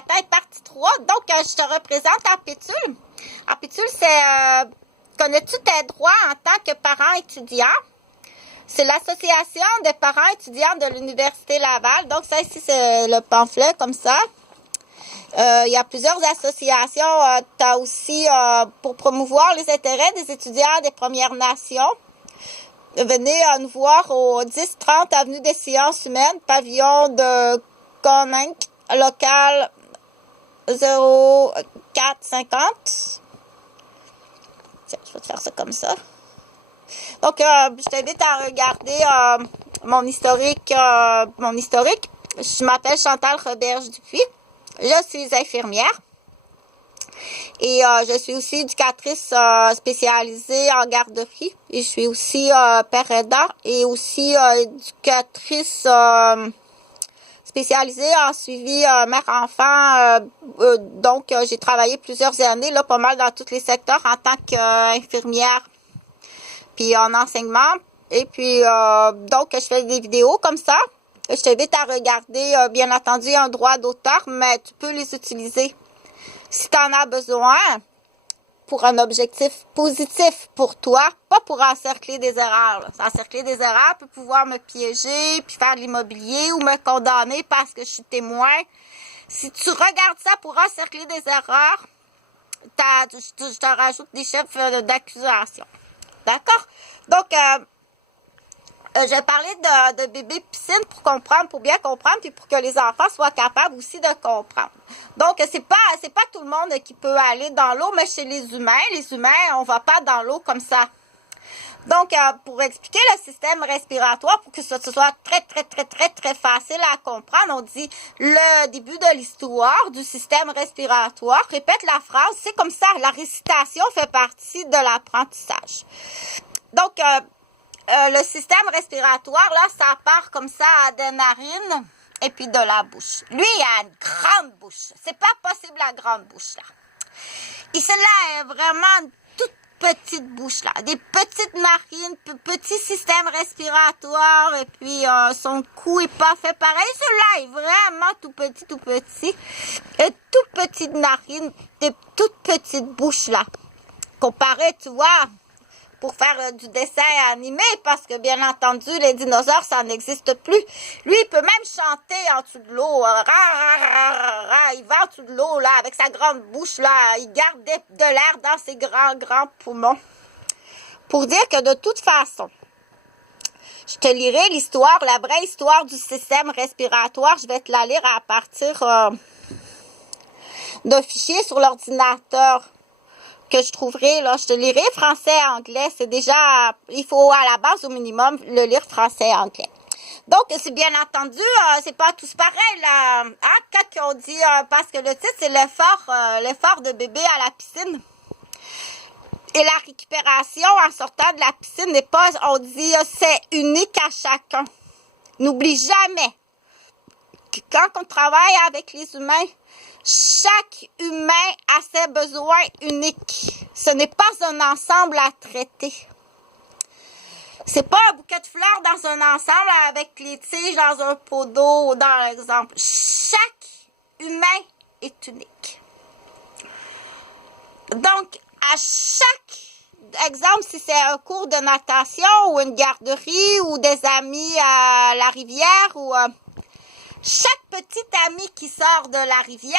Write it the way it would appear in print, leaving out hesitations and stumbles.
matin, partie 3. Donc, je te représente Apétule. Apétule, c'est... connais-tu tes droits en tant que parent étudiant? C'est l'association des parents étudiants de l'Université Laval. Donc, ça ici, c'est le pamphlet comme ça. Il y a plusieurs associations. Tu as aussi pour promouvoir les intérêts des étudiants des Premières Nations. Venez nous voir au 1030 Avenue des Sciences Humaines, pavillon de Coninck, local 0450. Tiens, je vais te faire ça comme ça. Donc, je t'invite à regarder mon historique. Je m'appelle Chantal Roberge-Dupuis. Je suis infirmière. Et je suis aussi éducatrice spécialisée en garderie. Et je suis aussi père aidant et aussi éducatrice spécialisée en suivi mère-enfant. Donc, j'ai travaillé plusieurs années, là, pas mal dans tous les secteurs en tant qu'infirmière. Puis en enseignement. Et puis, donc, je fais des vidéos comme ça. Je t'invite à regarder, bien entendu, un droit d'auteur, mais tu peux les utiliser si tu en as besoin pour un objectif positif pour toi, pas pour encercler des erreurs. Là. Encercler des erreurs peut pouvoir me piéger, puis faire de l'immobilier ou me condamner parce que je suis témoin. Si tu regardes ça pour encercler des erreurs, je te rajoute des chefs d'accusation. D'accord? Donc, je vais parler de bébé piscine pour bien comprendre, puis pour que les enfants soient capables aussi de comprendre. Donc, c'est pas tout le monde qui peut aller dans l'eau, mais chez les humains, on va pas dans l'eau comme ça. Donc, pour expliquer le système respiratoire, pour que ce soit très facile à comprendre, on dit le début de l'histoire du système respiratoire. Répète la phrase, c'est comme ça, la récitation fait partie de l'apprentissage. Donc, le système respiratoire, là, ça part comme ça des narines et puis de la bouche. Lui, il a une grande bouche. C'est pas possible, la grande bouche, là. Ici, là, est vraiment une toute petite bouche, là. Des petites narines, petit système respiratoire, et puis son cou est pas fait pareil. Celui-là est vraiment tout petit. Et toute petite narine, des toutes petites bouches, là. Comparé, tu vois, pour faire du dessin animé, parce que, bien entendu, les dinosaures, ça n'existe plus. Lui, il peut même chanter en dessous de l'eau. Il va en dessous de l'eau, là, avec sa grande bouche, là. Il garde de l'air dans ses grands poumons. Pour dire que, de toute façon, je te lirai l'histoire, la vraie histoire du système respiratoire. Je vais te la lire à partir d'un fichier sur l'ordinateur que je trouverai, là, je te lirai français et anglais. C'est déjà, il faut à la base au minimum le lire français et anglais. Donc, c'est bien entendu, c'est pas tous pareil, là. Hein, quand on dit, parce que le titre, c'est l'effort de bébé à la piscine. Et la récupération en sortant de la piscine n'est pas, on dit, c'est unique à chacun. N'oublie jamais que quand on travaille avec les humains, chaque humain a ses besoins uniques. Ce n'est pas un ensemble à traiter. C'est pas un bouquet de fleurs dans un ensemble avec les tiges dans un pot d'eau, dans l'exemple. Chaque humain est unique. Donc, à chaque exemple, si c'est un cours de natation ou une garderie ou des amis à la rivière ou chaque petit ami qui sort de la rivière